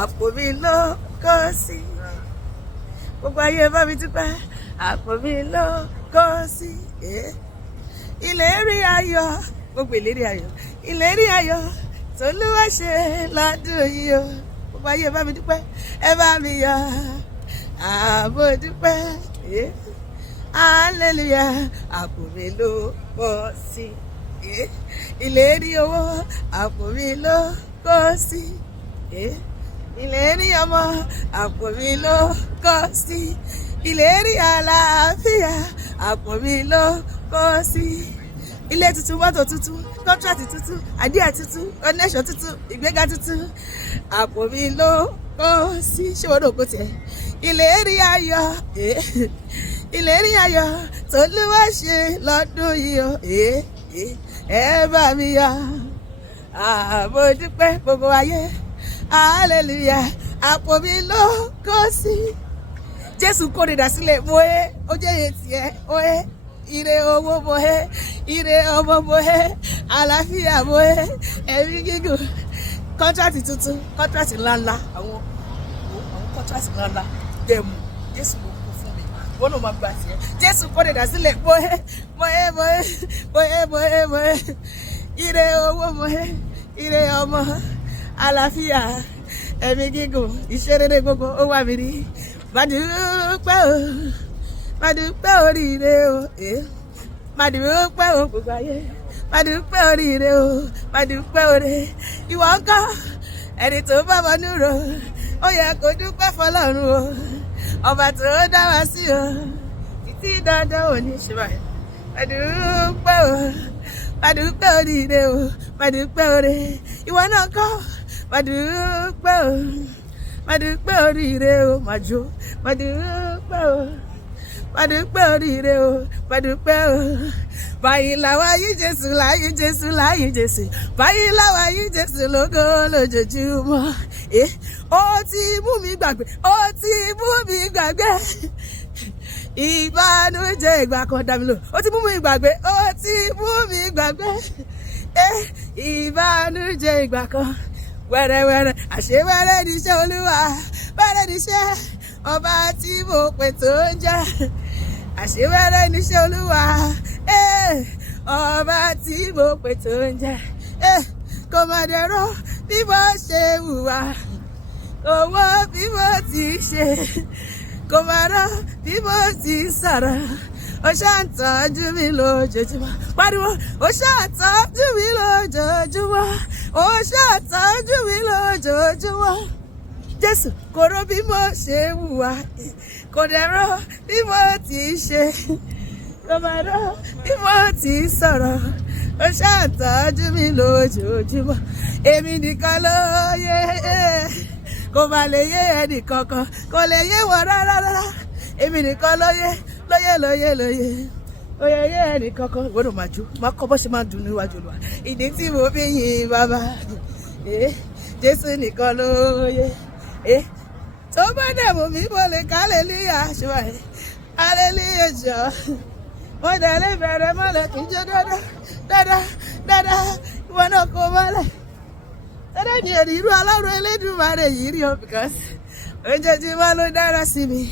àpò mi ló kó sí. Gbogbo ayé bá mi dúpẹ́, àpò mi ló kó sí. Ìlérí ayọ̀, gbogbo ìlérí ayọ̀, ìlérí ayọ̀ t'Olúwa ṣe lọ́dún yìí o. Gbogbo ayé bá mi dúpẹ́, ẹ bá mi yọ̀, àbò dúpẹ́. Hallelujah, àpò mi ló kó sí. Ìlérí owó, àpò mi ló kó sí. Ìlérí ọmọ, àpò mi ló kó sí. Ìlérí àlàáfíà, àpò mi ló kó sí. Ilé tuntun, mọ́tò tuntun, kọ́ńtrátì tuntun, àdíà tuntun, ọ̀nẹ́ṣọ̀ tuntun, ìgbéga tuntun, àpò mi ló kó sí. Ṣé wọ́n náà kó tiẹ̀? Ìlérí ayọ̀, ìlérí ayọ̀ t'Olúwa ṣe lọ́dún yìí o. Ẹ bá mi yọ̀, àbò dúpẹ́ gbogbo ayé. Hallelujah, àpò mi ló kó sí. Jésù kórìíra sílẹ̀ mo ó jẹ́ iye tiẹ̀ ó ire owó mo ire ọmọ mo àlàáfíà mo ẹ̀mí gígùn, kọ́ńtrátì tuntun, kọ́ńtrátì ńláńlá, àwọn kọ́ńtrátì ńláńlá dẹ̀mú. Jésù ló kú fún mi, wọ́n ló máa gbà tiẹ̀. Jésù kórìíra sílẹ̀ mo ire owó mo ire ọmọ àlàáfíà ẹ̀mí gígùn, iṣẹ́ rere gbogbo ó wà mí rí. Màdúpẹ́ o, màdúpẹ́ oríire o, màdúpẹ́ o gbogbo ayé, màdúpẹ́ oríire o, màdúpẹ́ oore. Ìwọ ńkọ́ ẹni tó bá wọ núrò, ó yẹ kó dúpẹ́ fọ́lọ́run o, ọba tó dá wa sí o, títí dandan ò ní ṣe báyìí. Màdúpẹ́ o, màdúpẹ́ oríire o, màdúpẹ́ oore. Ìwọ náà ńkọ́ màdúpẹ́ o, màdúpẹ́ oríire o, màjò, màdúpẹ́ o, màdúpẹ́ oríire o, màdúpẹ́ o. Báyìí làwa yí Jésù, láyé Jésù, láyé Jésù. Báyìí làwa yí Jésù lógo lójoojúmọ́. Ó ti mú mi gbàgbé, ó ti mú mi gbàgbé. Ìbànújẹ́ ìgbà kan dá mi lò. Ó ti mú mi gbàgbé, ó ti mú mi gbàgbé. Ìbànújẹ́ ìgbà kan. Wẹ́rẹ́wẹ́rẹ́, àṣewẹ́rẹ́ níṣẹ́ Olúwa, wẹ́rẹ́ níṣẹ́ ọba tí mo pè tó ń jẹ́. Àṣewẹ́rẹ́ níṣẹ́ Olúwa, ọba tí mo pè tó ń jẹ́. Kò má dẹ̀rọ bí mo ṣe hùwà, owó bí mo ti ṣe, kò má rọ bí mo ti sọ̀rọ̀. Ó ṣàtọ́jú mi lójoojúmọ́. Pariwo, ó ṣàtọ́jú mi lójoojúmọ́. Ó ṣàtọ́jú mi lójoojúmọ́. Jésù kò rọ bí mo ṣe hùwà, kò dẹ̀rọ bí mo ti ṣe, kò má rọ bí mo ti sọ̀rọ̀. Ó ṣàtọ́jú mi lójoojúmọ́. Èmi nìkan ló yé, kò má lè yé ẹnì kankan, kò lè yé wọn rárá. Èmi nìkan ló yé, oyè ẹnì kankan. Gbọ́dọ̀ máa jó, máa kọ́ bó ṣe máa dùn níwájú Olúwa. Ìdí tí mo fi yìn bàbá, Jésù nìkan ló yé. Tó bá dẹ̀mú mi mo lè ká hallelujah ṣùgbọ́n hallelujah jọ. Mo dẹ̀ lè bẹ̀rẹ̀ mọ́lẹ̀ kí n jó dáadáa, ìwọ náà kó mọ́lẹ̀. Tẹ́lẹ̀ mi ò rí irú Ọlọ́run Elédùmarè yìí rí o, because ojoojúmọ́ ló dára sí mi.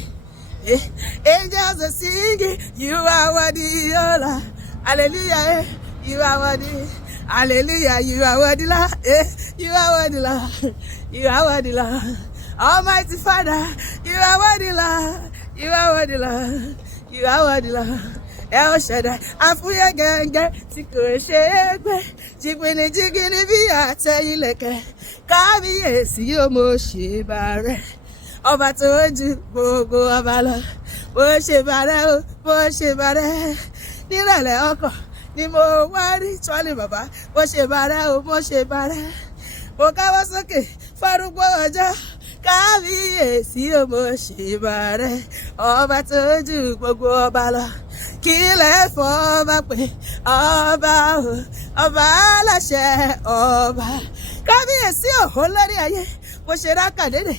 Angels are singing, you are worthy, oh Lord. Hallelujah, you are worthy. Hallelujah, you are worthy, Lord. You are worthy, Lord. You are worthy, Lord. Almighty Father, you are worthy, Lord. You are worthy, Lord. You are worthy, Lord. El Shaddai, àfúyẹ́ gẹ́gẹ́ tí kò ṣe é gbé, jìgbìnìjìgbìnì bí àtẹ̀yìnlẹ̀kẹ̀, kábíyèsí yóò mo ṣe bá rẹ̀. Ọba tó ju gbogbo ọba lọ, bó ṣe bàrẹ́ o, bó ṣe bàrẹ́. Nírẹ̀lẹ̀ ọkàn ni mo wá rí tọ́lé bàbá, bó ṣe bàrẹ́ o, bó ṣe bàrẹ́. Mo káwọ́ sókè fárúgbó ọjọ́, kábíyèsí o mo ṣe bàrẹ́. Ọba tó ju gbogbo ọba lọ, kí lẹ fọ́ ọba pé ọba o, ọba aláṣẹ ọba. Kábíyèsí o lórí ayé, mo ṣe rákàdédé.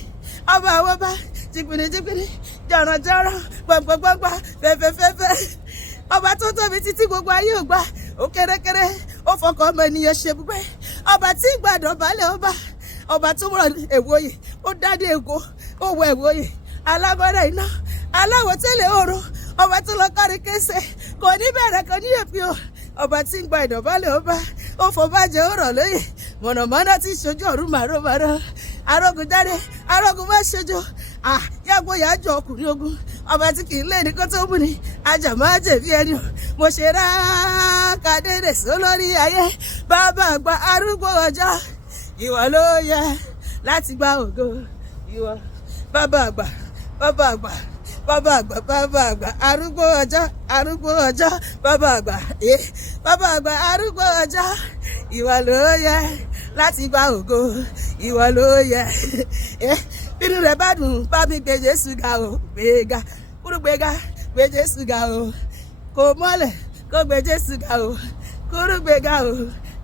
Ọba àwọn ọba, jìgbìnìjìgbìnì, jọ̀rọ̀jọ̀rọ̀, gbọ̀ngbọ̀ngbọ̀ngbà, fẹ́fẹ́fẹ́fẹ́. Ọba tó tóbi títí gbogbo ayé ò gbà, ó kérékéré, ó fọkàn ọmọ ènìyàn ṣe bùgbé. Ọba tí gbàdọ̀ balẹ̀ ọba, ọba tó múra èwòye ó dádé èkó ó wọ èwòye alágbádá iná aláwọ̀ tẹ́lẹ̀ òru ọba tó lọ kárí kése kò ní bẹ̀rẹ̀ kò ní èpì o ọba tí ń gba ìdọ̀bálẹ̀ ọba ó fọbájẹ́ ó rọ̀ lóyè mọ̀nàmọ́ná tí ṣojú ọ̀run màrómàró arógun jáde arógun má ṣojú yàgbó yàjọ ọkùnrin ogun ọba tí kì í lé ní kó tó mú ni ajá máa jẹ̀bi ẹni mo ṣe rá kàdédè sólórí ayé bàbá àgbà arúgbó ọjọ́ ìwọ ló yẹ láti gba ògo ìwọ bàbá àgbà arúgbó ọjọ́ bàbá àgbà arúgbó ọjọ́ ìwọ ló yẹ láti gba ògo ìwọ ló yẹ inú rẹ̀ bá dùn bá mi gbé Jésù ga o gbéga kúrú gbéga gbé Jésù ga o kò mọ́lẹ̀ kó gbé Jésù ga o kúrú gbéga o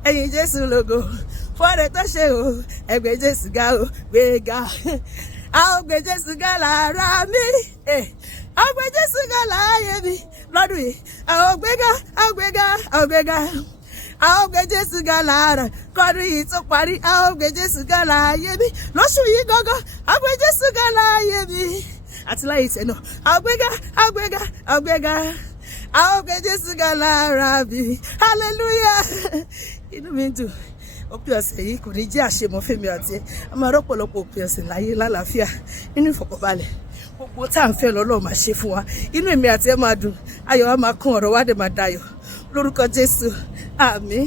ẹ̀yìn Jésù lógo fọ́ọ̀rẹ́ tó ṣe o ẹgbẹ́ Jésù ga o gbéga a ó gbé Jésù ga lára mi a ó gbé Jésù ga láàyè mi lọ́dún yìí a ó gbéga a ó gbé Jésù ga lára kọ́dún yìí tó parí a ó gbé Jésù ga láàyè mi lóṣù yìí gángan a ó gbé Jésù ga láàyè mi àti láyé ìtẹ̀ náà a ó gbé Jésù ga lára mi hallelujah inú mi dùn òpin ọ̀sẹ̀ yìí kò ní jẹ́ àṣemọ́ fẹ́mi àti ẹ̀ a máa rọ́pọ̀lọpọ̀ òpin ọ̀sẹ̀ láyé lálàáfíà nínú ìfọ̀kànbalẹ̀ gbogbo tá à ń fẹ́ lọ́lọ́ máa ṣe fún wa inú èmi àti ẹ̀ máa dùn ayọ̀ wa máa kún ọ̀rọ̀ wa dẹ̀ máa dayọ̀ lórúkọ Jésù àmín.